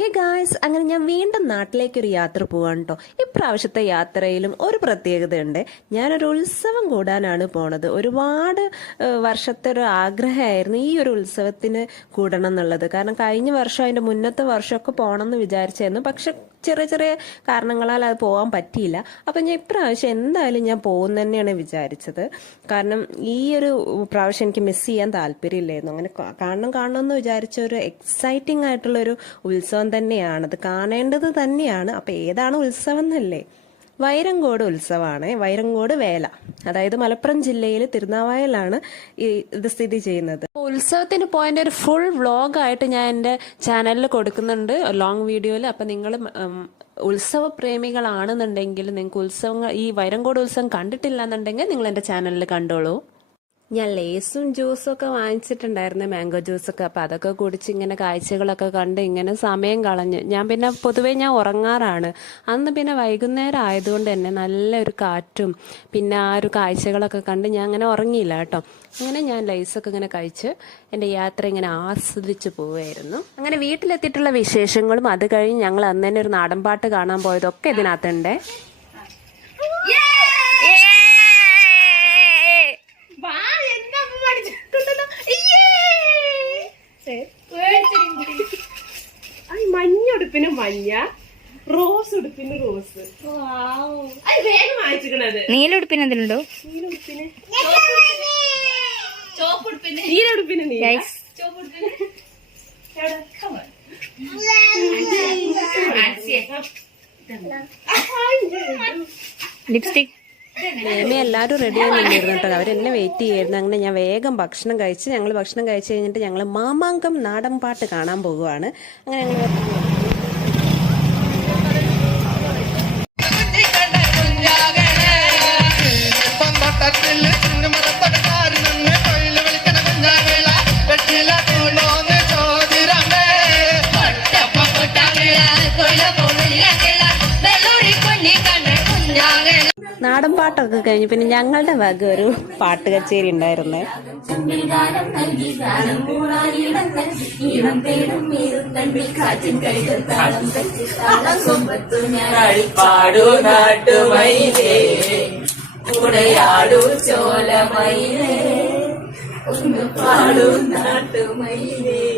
Hey guys, അങ്ങനെ ഞാൻ വീണ്ടും നാട്ടിലേക്കൊരു യാത്ര പോവാണ് കേട്ടോ. ഇപ്രാവശ്യത്തെ യാത്രയിലും ഒരു പ്രത്യേകതയുണ്ട്. ഞാനൊരു ഉത്സവം കൂടാനാണ് പോണത്. ഒരുപാട് വർഷത്തെ ഒരു ആഗ്രഹമായിരുന്നു ഈ ഒരു ഉത്സവത്തിന് കൂടണം എന്നുള്ളത്. കാരണം കഴിഞ്ഞ വർഷം അതിൻ്റെ മുന്നത്തെ വർഷമൊക്കെ പോകണം എന്ന് വിചാരിച്ചായിരുന്നു. പക്ഷെ ചെറിയ ചെറിയ കാരണങ്ങളാൽ അത് പോകാൻ പറ്റിയില്ല. അപ്പം ഞാൻ ഇപ്രാവശ്യം എന്തായാലും ഞാൻ പോകും തന്നെയാണ് വിചാരിച്ചത്. കാരണം ഈ ഒരു പ്രാവശ്യം എനിക്ക് മിസ് ചെയ്യാൻ താല്പര്യമില്ലായിരുന്നു. അങ്ങനെ കാണണമെന്ന് വിചാരിച്ച ഒരു എക്സൈറ്റിംഗ് ആയിട്ടുള്ളൊരു ഉത്സവം തന്നെയാണ്, അത് കാണേണ്ടത് തന്നെയാണ്. അപ്പം ഏതാണ് ഉത്സവം എന്നല്ലേ? വൈരങ്കോട് ഉത്സവമാണ്. വൈരങ്കോട് വേല, അതായത് മലപ്പുറം ജില്ലയിൽ തിരുനാവായലാണ് ഇത് സ്ഥിതി ചെയ്യുന്നത്. ഉത്സവത്തിന് പോയതിൻ്റെ ഒരു ഫുൾ വ്ളോഗായിട്ട് ഞാൻ എൻ്റെ ചാനലിൽ കൊടുക്കുന്നുണ്ട്, ലോങ് വീഡിയോയിൽ. അപ്പം നിങ്ങൾ ഉത്സവ പ്രേമികളാണെന്നുണ്ടെങ്കിൽ, നിങ്ങൾക്ക് ഉത്സവങ്ങൾ ഈ വൈരങ്കോട് ഉത്സവം കണ്ടിട്ടില്ല എന്നുണ്ടെങ്കിൽ നിങ്ങൾ എൻ്റെ ചാനലിൽ കണ്ടോളൂ. ഞാൻ ലേസും ജ്യൂസും ഒക്കെ വാങ്ങിച്ചിട്ടുണ്ടായിരുന്നു, മാംഗോ ജ്യൂസൊക്കെ. അപ്പം അതൊക്കെ കുടിച്ച് ഇങ്ങനെ കാഴ്ചകളൊക്കെ കണ്ട് ഇങ്ങനെ സമയം കളഞ്ഞു. ഞാൻ പിന്നെ പൊതുവേ ഞാൻ ഉറങ്ങാറാണ്. അന്ന് പിന്നെ വൈകുന്നേരം ആയതുകൊണ്ട് തന്നെ നല്ലൊരു കാറ്റും പിന്നെ ആ ഒരു കാഴ്ചകളൊക്കെ കണ്ട് ഞാൻ അങ്ങനെ ഉറങ്ങിയില്ല കേട്ടോ. അങ്ങനെ ഞാൻ ലേസൊക്കെ ഇങ്ങനെ കഴിച്ച് എൻ്റെ യാത്ര ഇങ്ങനെ ആസ്വദിച്ച് പോവുമായിരുന്നു. അങ്ങനെ വീട്ടിലെത്തിയിട്ടുള്ള വിശേഷങ്ങളും അത് കഴിഞ്ഞ് ഞങ്ങൾ അന്ന് തന്നെ ഒരു നാടൻ പാട്ട് കാണാൻ പോയതൊക്കെ ഇതിനകത്തുണ്ടേ. മഞ്ഞ ഉടുപ്പിന് മഞ്ഞ, റോസ് ഉടുപ്പിന് റോസ്. വേഗം വാങ്ങിച്ചിക്കണത്. നീലുടുപ്പിന് എന്തിനുണ്ടോ? നീലുടുപ്പിന് നീലുടുപ്പിന് ലിപ്സ്റ്റിക്. എല്ലാവരും റെഡി ആയി നിന്നിരുന്നു കേട്ടോ. അവരെന്നെ വെയിറ്റ് ചെയ്യായിരുന്നു. അങ്ങനെ ഞാൻ വേഗം ഭക്ഷണം കഴിച്ച്, ഞങ്ങൾ ഭക്ഷണം കഴിച്ച് കഴിഞ്ഞിട്ട് ഞങ്ങൾ മാമാങ്കം നാടൻ പാട്ട് കാണാൻ പോകുവാണ്. അങ്ങനെ ഞങ്ങൾ നാടൻ പാട്ടൊക്കെ കഴിഞ്ഞ് പിന്നെ ഞങ്ങളുടെ വക ഒരു പാട്ട് കച്ചേരി ഉണ്ടായിരുന്നേ. ചോലമയിലേ, പാടൂ നാട്ടുമയിലേ.